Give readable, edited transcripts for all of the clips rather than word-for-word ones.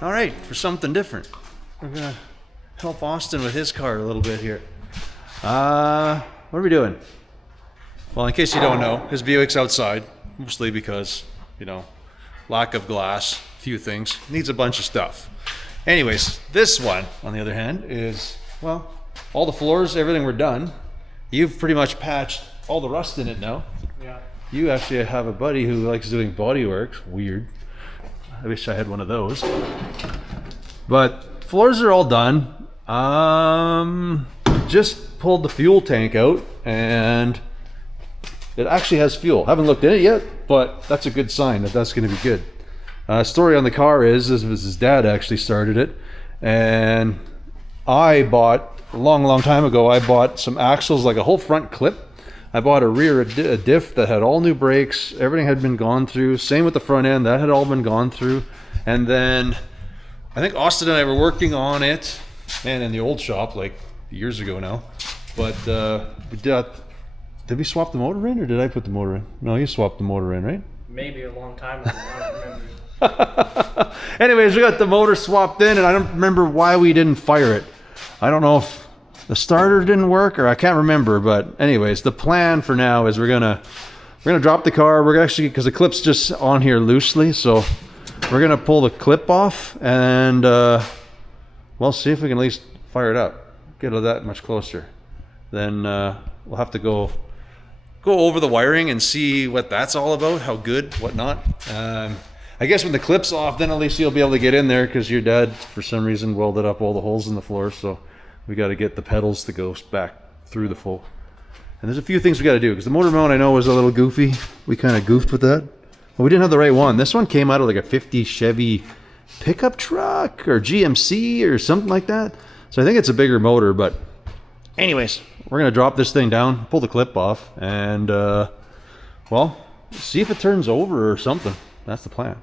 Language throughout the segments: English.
All right, for something different, we're gonna help Austin with his car a little bit here. What are we doing? Well, in case you don't know, his Buick's outside, mostly because, you know, lack of glass, few things, needs a bunch of stuff. Anyways, this one, on the other hand, is, well, all the floors, everything were done. You've pretty much patched all the rust in it now. Yeah. You actually have a buddy who likes doing body work. Weird. I wish I had one of those. But floors are all done. Just pulled the fuel tank out and it actually has fuel. Haven't looked in it yet, but that's a good sign that that's going to be good. Story on the car is this was his dad actually started it, and I bought a long time ago. I bought some axles, like a whole front clip. I bought a rear diff that had all new brakes. Everything had been gone through. Same with the front end, that had all been gone through. And then I think Austin and I were working on it, and in the old shop like years ago now. But did we swap the motor in, or did I put the motor in? No, you swapped the motor in, right? Maybe a long time ago. I don't remember. Anyways, we got the motor swapped in, and I don't remember why we didn't fire it. I don't know if the starter didn't work, or I can't remember. But anyways, the plan for now is we're gonna drop the car. We're actually, because the clip's just on here loosely, so we're gonna pull the clip off and well, see if we can at least fire it up, get it that much closer. Then we'll have to go over the wiring and see what that's all about, how good, what not. I guess when the clip's off, then at least you'll be able to get in there, because your dad, for some reason, welded up all the holes in the floor, so we got to get the pedals to go back through the full. And there's a few things we got to do, because the motor mount I know was a little goofy. We kind of goofed with that. Well, we didn't have the right one. This one came out of like a 50 Chevy pickup truck or GMC or something like that. So I think it's a bigger motor, but anyways, we're going to drop this thing down, pull the clip off, and well, see if it turns over or something. That's the plan.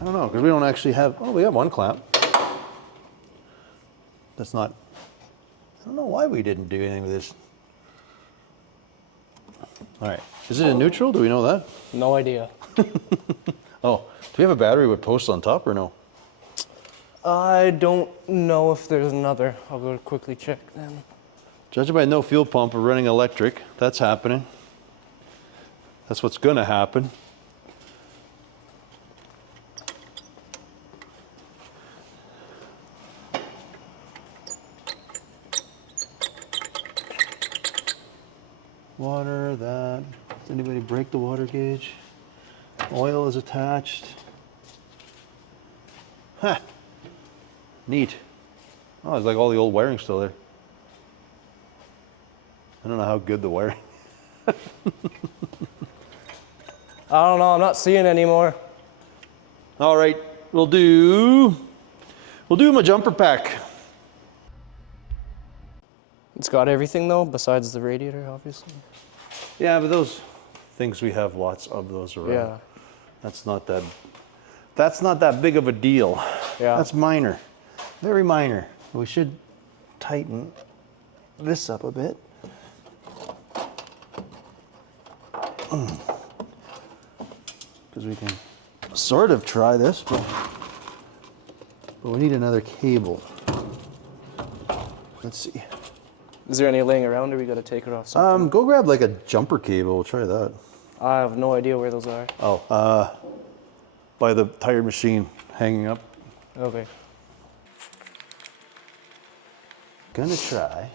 I don't know, because we don't actually have, oh, we have one clamp. That's not, I don't know why we didn't do anything with this. All right, is it in neutral? Do we know that? No idea. Oh, do we have a battery with posts on top or no? I don't know if there's another. I'll go quickly check then. Judging by no fuel pump, we're running electric. That's happening. That's what's gonna happen. Water, that. Does anybody break the water gauge? Oil is attached. Huh. Neat. Oh, it's like all the old wiring still there. I don't know how good the wiring. I don't know. I'm not seeing anymore. All right, we'll do my jumper pack. It's got everything though, besides the radiator, obviously. Yeah, but those things, we have lots of those around. Yeah. That's not that big of a deal. Yeah. That's minor. Very minor. We should tighten this up a bit. Because we can sort of try this, but we need another cable. Let's see. Is there any laying around, or we got to take it off something? Go grab like a jumper cable. We'll try that. I have no idea where those are. Oh, by the tire machine hanging up. Okay. Gonna try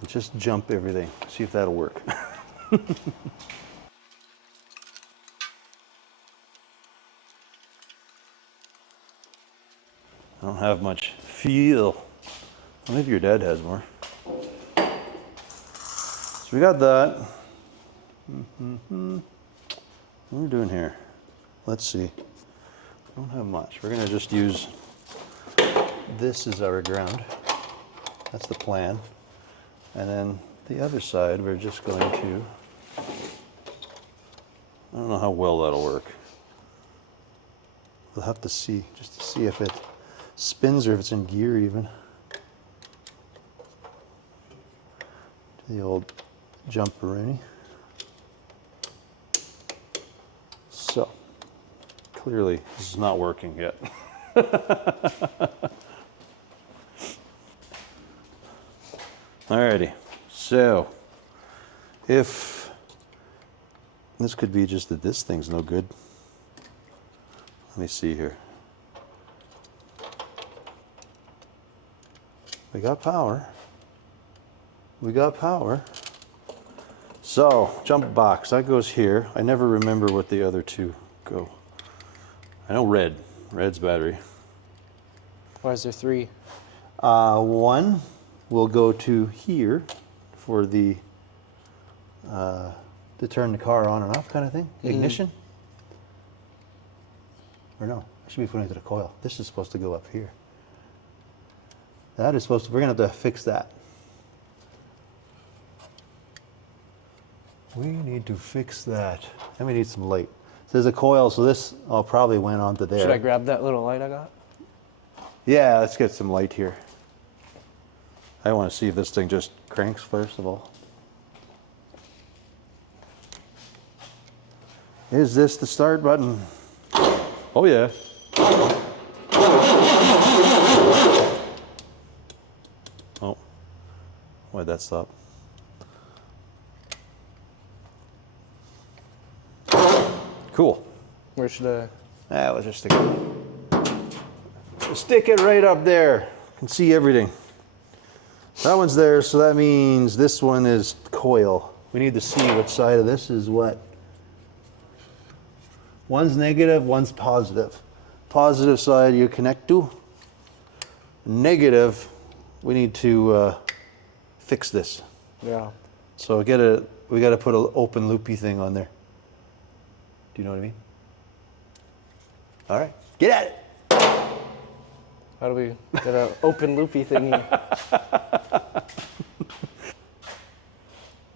and just jump everything. See if that'll work. I don't have much feel. Well, maybe your dad has more. So we got that. What are we doing here? Let's see. Don't have much. We're gonna just use this as our ground. That's the plan. And then the other side, we're just going to I don't know how well that'll work. We'll have to see, just to see if it spins or if it's in gear even. The old jumperoonie. So, clearly this is not working yet. Alrighty, so if this could be just that this thing's no good. Let me see here. We got power. We got power. So, jump box, that goes here. I never remember what the other two go. I know red. Red's battery. Why is there 3? One will go to here for the to turn the car on and off kind of thing. Ignition. Or no, I should be putting it to the coil. This is supposed to go up here. That is supposed to, we're gonna have to fix that. We need to fix that. And we need some light. So there's a coil, so this all probably went onto there. Should I grab that little light I got? Yeah, let's get some light here. I want to see if this thing just cranks first of all. Is this the start button? Oh yeah. Oh, why'd that stop? Cool. Where should I? Let's just stick it. Stick it right up there. You can see everything. That one's there, so that means this one is coil. We need to see which side of this is what. One's negative, one's positive. Positive side you connect to. Negative, we need to fix this. Yeah. So we got to put an open loopy thing on there. Do you know what I mean? All right, get at it. How do we get an open loopy thingy?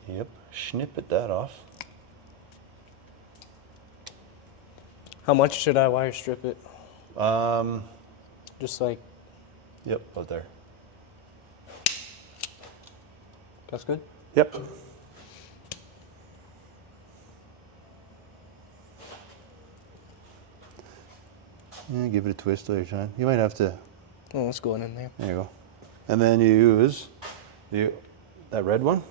Yep, snippet that off. How much should I wire strip it? Just like. Yep, out there. That's good? Yep. Yeah, give it a twist while you're trying. You might have to. Oh, let's go in there. There you go. And then you use that red one.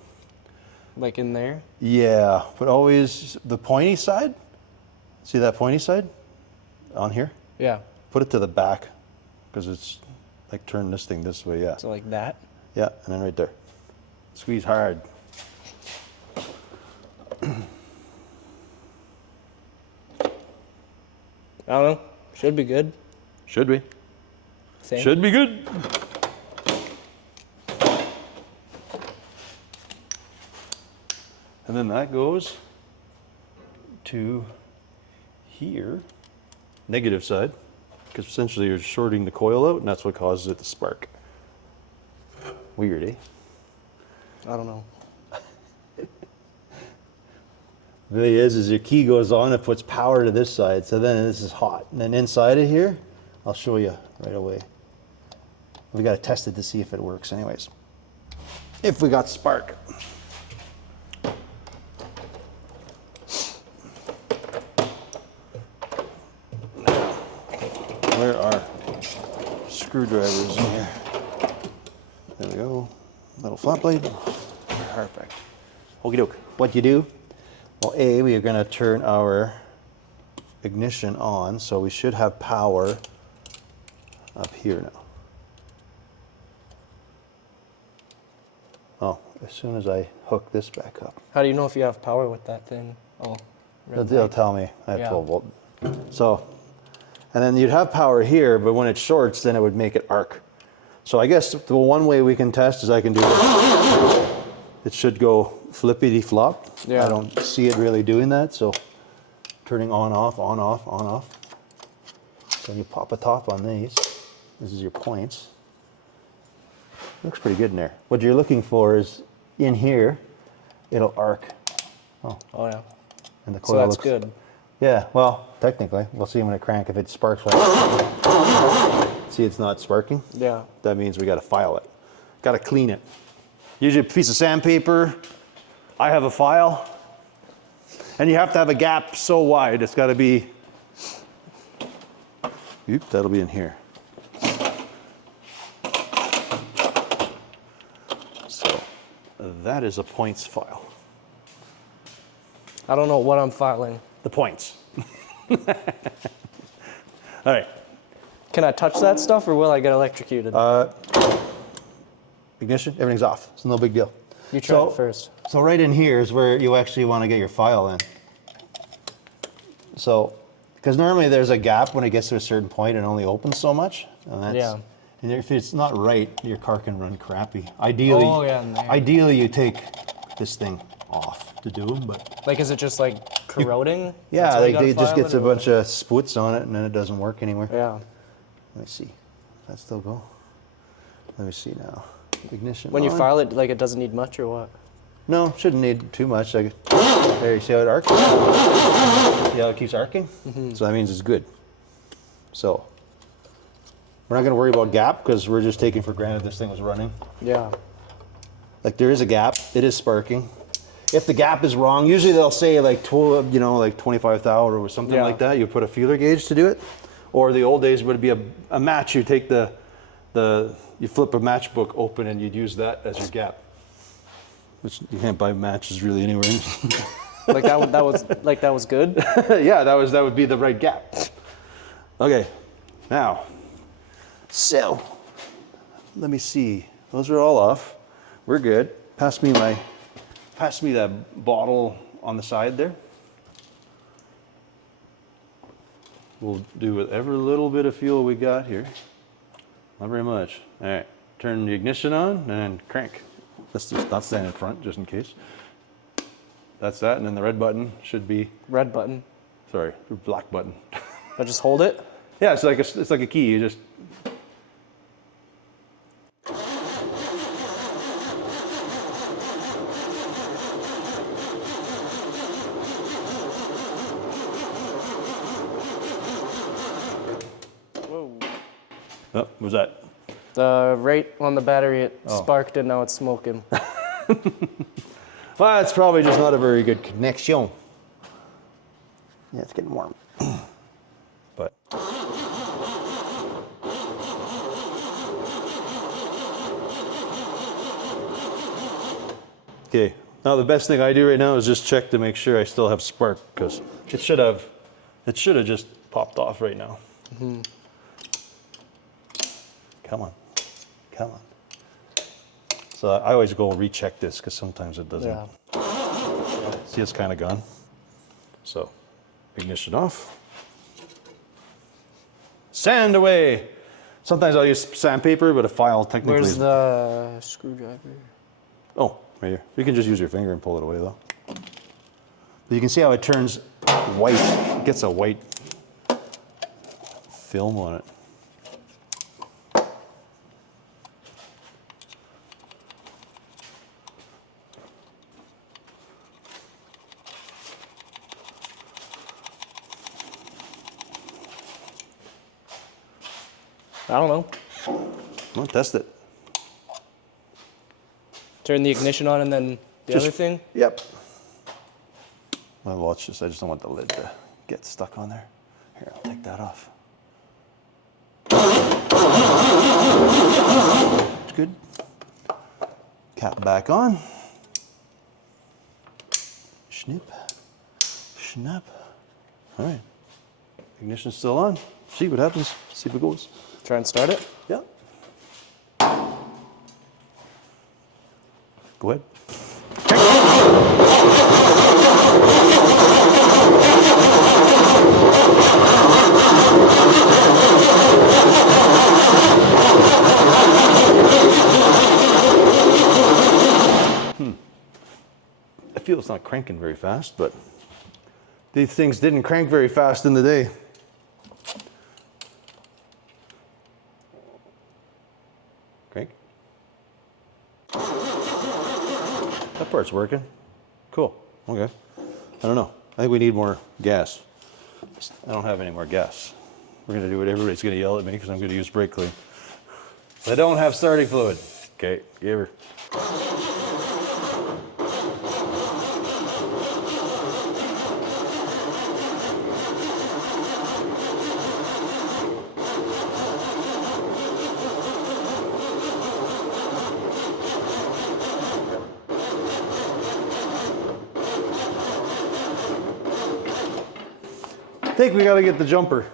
Like in there? Yeah, but always the pointy side. See that pointy side on here? Yeah. Put it to the back because it's like turn this thing this way. Yeah. So like that? Yeah, and then right there. Squeeze hard. I don't know. Should be good. Should be. Same. Should be good. And then that goes to here, negative side, because essentially you're shorting the coil out and that's what causes it to spark. Weird, eh? I don't know. Really is your key goes on, it puts power to this side, so then this is hot. And then inside of here, I'll show you right away. We got to test it to see if it works anyways. If we got spark. Where are screwdrivers in here? There we go. Little flat blade. Perfect. Okie doke. What you do? Well, we are going to turn our ignition on, so we should have power up here now. Oh, as soon as I hook this back up. How do you know if you have power with that thing? Oh, They'll tell me I have Yeah. 12 volt. So, and then you'd have power here, but when it shorts, then it would make it arc. So I guess the one way we can test is I can do this. It should go flippity flop. Yeah. I don't see it really doing that, so turning on, off, on, off, on, off. So you pop a top on these. This is your points. Looks pretty good in there. What you're looking for is in here, it'll arc Oh yeah. And the So coil that's looks good. Yeah, well, technically, we'll see when it crank if it sparks right. See, it's not sparking. Yeah. That means we got to file it. Got to clean it. Usually a piece of sandpaper. I have a file. And you have to have a gap so wide. It's got to be. Oop, that'll be in here. So that is a points file. I don't know what I'm filing. The points. All right. Can I touch that stuff or will I get electrocuted? Ignition, everything's off. It's no big deal. You try it first. So right in here is where you actually want to get your file in. So, because normally there's a gap when it gets to a certain point and only opens so much. And that's, Yeah. And if it's not right, your car can run crappy. Ideally, Oh, yeah, in there. ideally you take this thing off to do them, but Like, is it just like corroding? yeah, That's why you gotta it just file gets it, a or bunch of spoots on it and then it doesn't work anywhere. Yeah. Let me see. Does that still go? Let me see now. Ignition. When you on. file it, like it doesn't need much or what? No, shouldn't need too much. Like, there, you see how it arcs? See how it keeps arcing? So that means it's good. So we're not going to worry about gap because we're just taking for granted this thing was running. Yeah. Like there is a gap. It is sparking. If the gap is wrong, usually they'll say like 12, like 25 thou or something like that. You put a feeler gauge to do it. Or the old days would be a match. You take you flip a matchbook open and you'd use that as your gap. Which you can't buy matches really anywhere. Like that was good? Yeah, that would be the right gap. Okay, now, so let me see. Those are all off. We're good. Pass me that bottle on the side there. We'll do whatever little bit of fuel we got here. Not very much. All right, turn the ignition on and crank. Let's just not stand in front, just in case. That's that, and then the red button should be. Red button. Sorry, the black button. I just hold it? Yeah, it's like a key. You just. Whoa. Oh, what was that? The rate on the battery, it sparked and now it's smoking. Well, it's probably just not a very good connection. Yeah, it's getting warm. But. Okay, now the best thing I do right now is just check to make sure I still have spark because it should have just popped off right now. Mm-hmm. Come on. Come on. So I always go recheck this because sometimes it doesn't. Yeah. See, it's kind of gone. So, ignition off. Sand away. Sometimes I'll use sandpaper, but a file technically. Where's the screwdriver? Oh, right here. You can just use your finger and pull it away though. But you can see how it turns white. It gets a white film on it. I don't know. Well, test it. Turn the ignition on and then the other thing? Yep. Well, watch this. I just don't want the lid to get stuck on there. Here, I'll take that off. It's good. Cap back on. Snip. Snap. All right. Ignition's still on. See what happens. See if it goes. Try and start it? Yeah. Go ahead. I feel it's not cranking very fast, but these things didn't crank very fast in the day. Crank. That part's working. Cool. Okay. don't know. I think we need more gas. I don't have any more gas. We're gonna do what everybody's gonna yell at me because I'm gonna use brake clean. I don't have starting fluid. Okay, give her. I think we gotta get the jumper,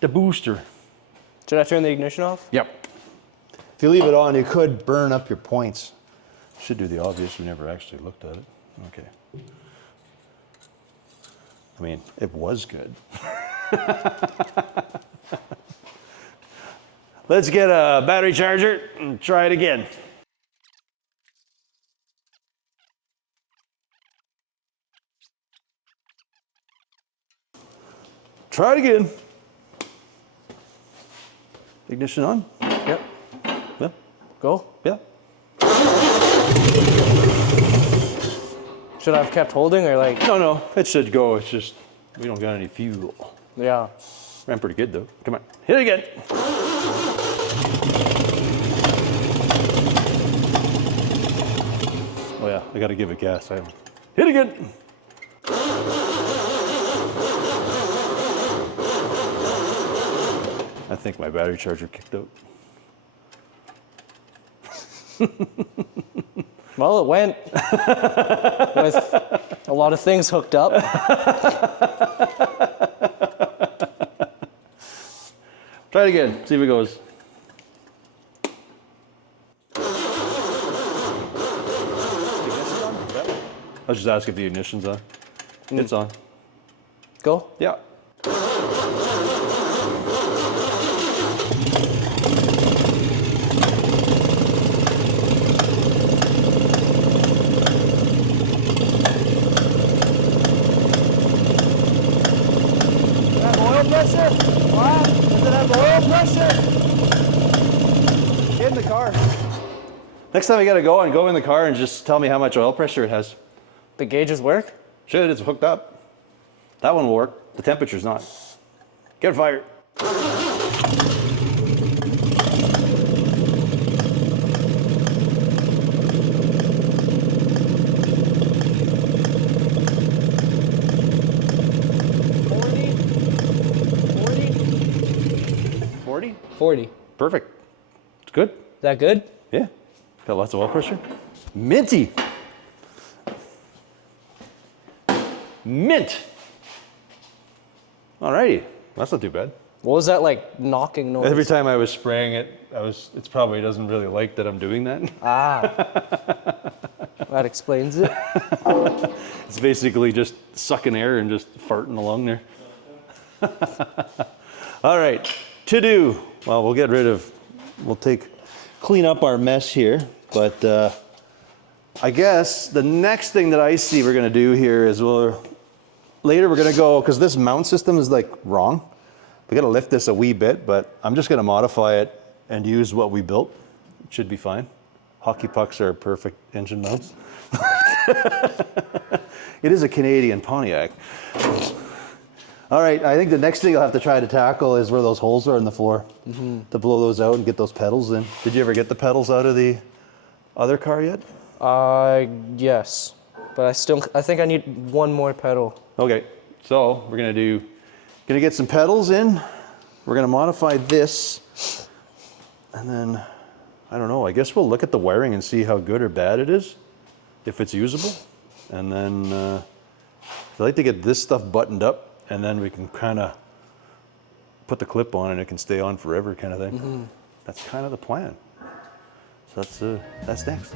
the booster. Should I turn the ignition off? Yep. If you leave it on, you could burn up your points. Should do the obvious, we never actually looked at it. Okay. I mean, it was good. Let's get a battery charger and try it again. Try it again. Ignition on? Yep. Yeah. Go? Yeah. Should I have kept holding or like? No, it should go. It's just, we don't got any fuel. Yeah. Ran pretty good though. Come on, hit it again. Oh yeah, I gotta give it gas. Hit it again. I think my battery charger kicked out. Well, it went with a lot of things hooked up. Try it again, see if it goes. I was just asking if the ignition's on. It's on. Go? Yeah. Pressure? What? Does it have oil pressure? Get in the car. Next time you gotta go in the car and just tell me how much oil pressure it has. The gauges work? Should, it's hooked up. That one will work. The temperature's not. Get fired. 40. Perfect. It's good. Is that good? Yeah. Got lots of oil pressure. Minty. Mint. Alrighty. That's not too bad. What was that like knocking noise? Every time I was spraying it, it's probably doesn't really like that I'm doing that. Ah. That explains it. It's basically just sucking air and just farting along there. All right, to do. Well, we'll clean up our mess here, but I guess the next thing that I see we're gonna do here is later we're gonna go, because this mount system is like wrong. We gotta lift this a wee bit, but I'm just gonna modify it and use what we built. It should be fine. Hockey pucks are perfect engine mounts. It is a Canadian Pontiac. All right, I think the next thing I'll have to try to tackle is where those holes are in the floor, to blow those out and get those pedals in. Did you ever get the pedals out of the other car yet? Yes, but I think I need one more pedal. Okay, so we're gonna get some pedals in. We're gonna modify this, and then, I don't know, I guess we'll look at the wiring and see how good or bad it is, if it's usable. And then, I'd like to get this stuff buttoned up, and then we can kind of put the clip on and it can stay on forever kind of thing. That's kind of the plan. So that's next.